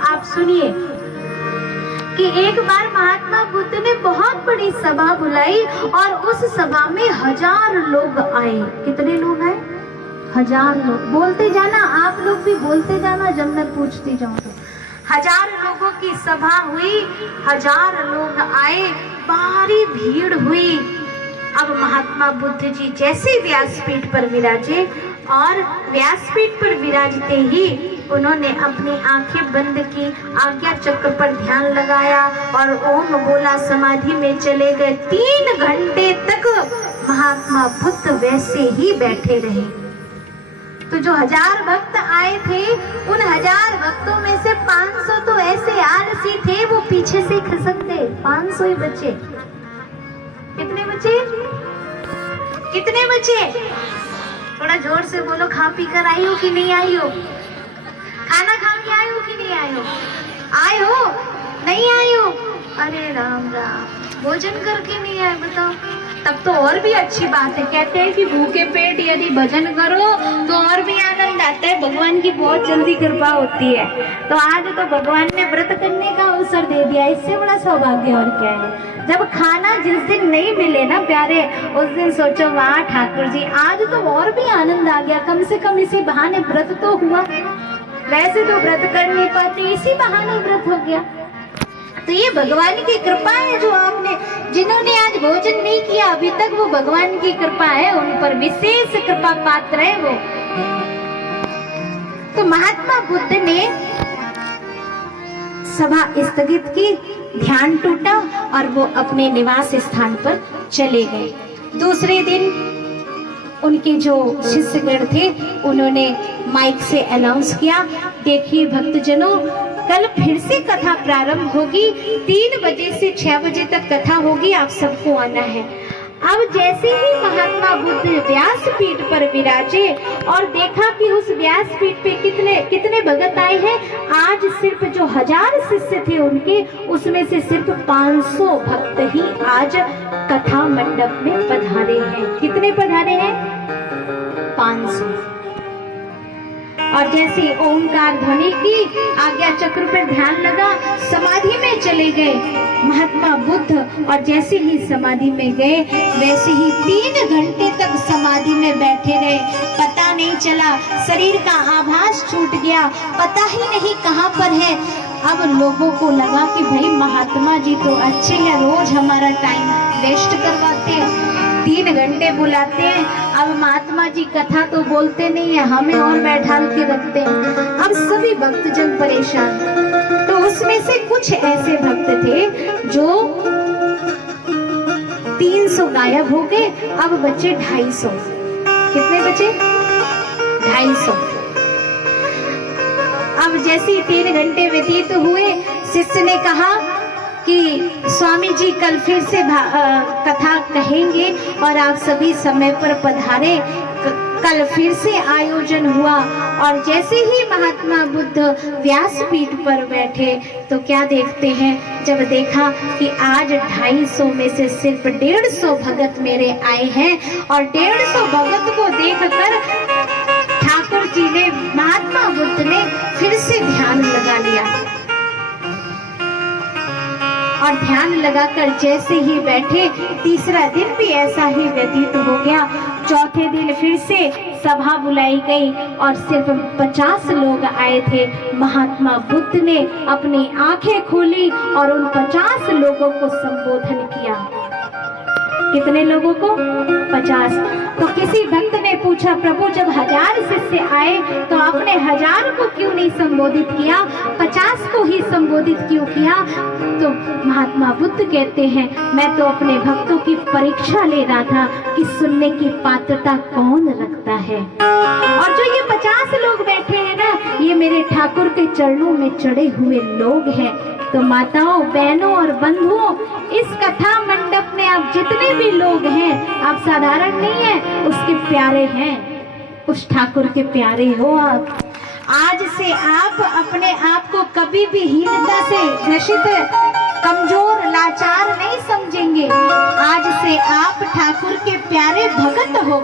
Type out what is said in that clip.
आप सुनिए कि एक बार महात्मा बुद्ध ने बहुत बड़ी सभा बुलाई और उस सभा में 1000 लोग आए। कितने लोग आए? 1000 लोग। बोलते जाना, आप लोग भी बोलते जाना जब मैं पूछती जाऊं तो। 1000 लोगों की सभा हुई, 1000 लोग आए, भारी भीड़ हुई। अब महात्मा बुद्ध जी जैसे व्यासपीठ पर विराजे और व्यासपीठ पर विराजते ही उन्होंने अपनी आंखें बंद की, आज्ञा चक्र पर ध्यान लगाया और ओम बोला, समाधि में चले गए। 3 घंटे तक महात्मा बुद्ध वैसे ही बैठे रहे। तो जो 1000 भक्त आए थे, उन 1000 भक्तों में से 500 तो ऐसे आलसी थे वो पीछे से खसक गए। 500 ही बचे। कितने बचे? कितने बचे? थोड़ा जोर से बोलो। खा पी कर आई हो कि नहीं आई हो? खाना खा के आए हो कि नहीं आए हो? आए हो? नहीं आए हो? अरे राम राम, भोजन करके नहीं आए, बताओ। तब तो और भी अच्छी बात है। कहते हैं कि भूखे पेट यदि भजन करो तो और भी आनंद आता है, भगवान की बहुत जल्दी कृपा होती है। तो आज तो भगवान ने व्रत करने का अवसर दे दिया, इससे बड़ा सौभाग्य और क्या है। जब खाना जिस दिन नहीं मिले ना प्यारे, उस दिन सोचो वाह ठाकुर जी, आज तो और भी आनंद आ गया, कम से कम इसी बहाने व्रत तो हुआ। वैसे तो व्रत कर नहीं पाते, इसी बहाने व्रत हो गया। तो ये भगवान की कृपा है। जो आपने, जिन्होंने आज भोजन नहीं किया अभी तक, वो भगवान की कृपा है, उन पर विशेष कृपा पात्र है वो। तो महात्मा बुद्ध ने सभा स्थगित की, ध्यान टूटा और वो अपने निवास स्थान पर चले गए। दूसरे दिन उनके जो शिष्यगण थे उन्होंने माइक से अनाउंस किया, देखिए भक्तजनों, कल फिर से कथा प्रारंभ होगी। 3 बजे से 6 बजे तक कथा होगी, आप सबको आना है। अब जैसे ही महात्मा बुद्ध व्यासपीठ पर विराजे और देखा कि उस व्यासपीठ पे कितने भगत आए हैं, आज सिर्फ जो 1000 शिष्य थे उनके, उसमें से सिर्फ 500 भक्त ही आज कथा मंडप में पधारे हैं। कितने पधारे हैं? 500। और जैसे ओमकार ध्वनि की, आज्ञा चक्र पर ध्यान लगा, समाधि में चले गए महात्मा बुद्ध। और जैसे ही समाधि में गए वैसे ही 3 घंटे तक समाधि में बैठे रहे। पता नहीं चला, शरीर का आभास छूट गया, पता ही नहीं कहाँ पर है। अब लोगों को लगा कि भाई महात्मा जी तो अच्छे हैं, रोज हमारा टाइम वेस्ट करवाते हैं, 3 घंटे बुलाते हैं। अब महात्मा जी कथा तो बोलते नहीं है, हमें और बैठाल के रखते हैं। अब सभी भक्तजन परेशान। तो उसमें से कुछ ऐसे भक्त थे जो 300 गायब हो गए, अब बचे 250। कितने बचे? 250। अब जैसे ही 3 घंटे व्यतीत हुए, शिष्य ने कहा कि स्वामी जी कल फिर से कथा कहेंगे और आप सभी समय पर पधारे। कल फिर से आयोजन हुआ और जैसे ही महात्मा बुद्ध व्यासपीठ पर बैठे तो क्या देखते हैं, जब देखा कि आज 250 में से सिर्फ 150 भगत मेरे आए हैं और 150 भगत को देखकर ठाकुर जी ने, महात्मा बुद्ध ने फिर से ध्यान लगा लिया। और ध्यान लगाकर जैसे ही बैठे, तीसरा दिन भी ऐसा ही व्यतीत हो गया। चौथे दिन फिर से सभा बुलाई गई और सिर्फ 50 लोग आए थे। महात्मा बुद्ध ने अपनी आंखें खोली और उन 50 लोगों को संबोधन किया। कितने लोगों को? 50। तो किसी भक्त ने पूछा, प्रभु जब 1000 शिष्य आए तो आपने 1000 को क्यों नहीं संबोधित किया, 50 को ही संबोधित क्यों किया? तो महात्मा बुद्ध कहते हैं, मैं तो अपने भक्तों की परीक्षा ले रहा था कि सुनने की पात्रता कौन रखता है। और जो ये 50 लोग बैठे हैं ना, ये मेरे ठाकुर के चरणों में चढ़े हुए लोग हैं। तो माताओं, बहनों और बंधुओं, इस कथा मंडप में आप जितने भी लोग हैं, आप साधारण नहीं हैं, उसके प्यारे हैं, उस ठाकुर के प्यारे हो आप। आज से आप अपने आप को कभी भी हीनता से ग्रसित, कमजोर, लाचार नहीं समझेंगे। आज से आप ठाकुर के प्यारे भगत हो।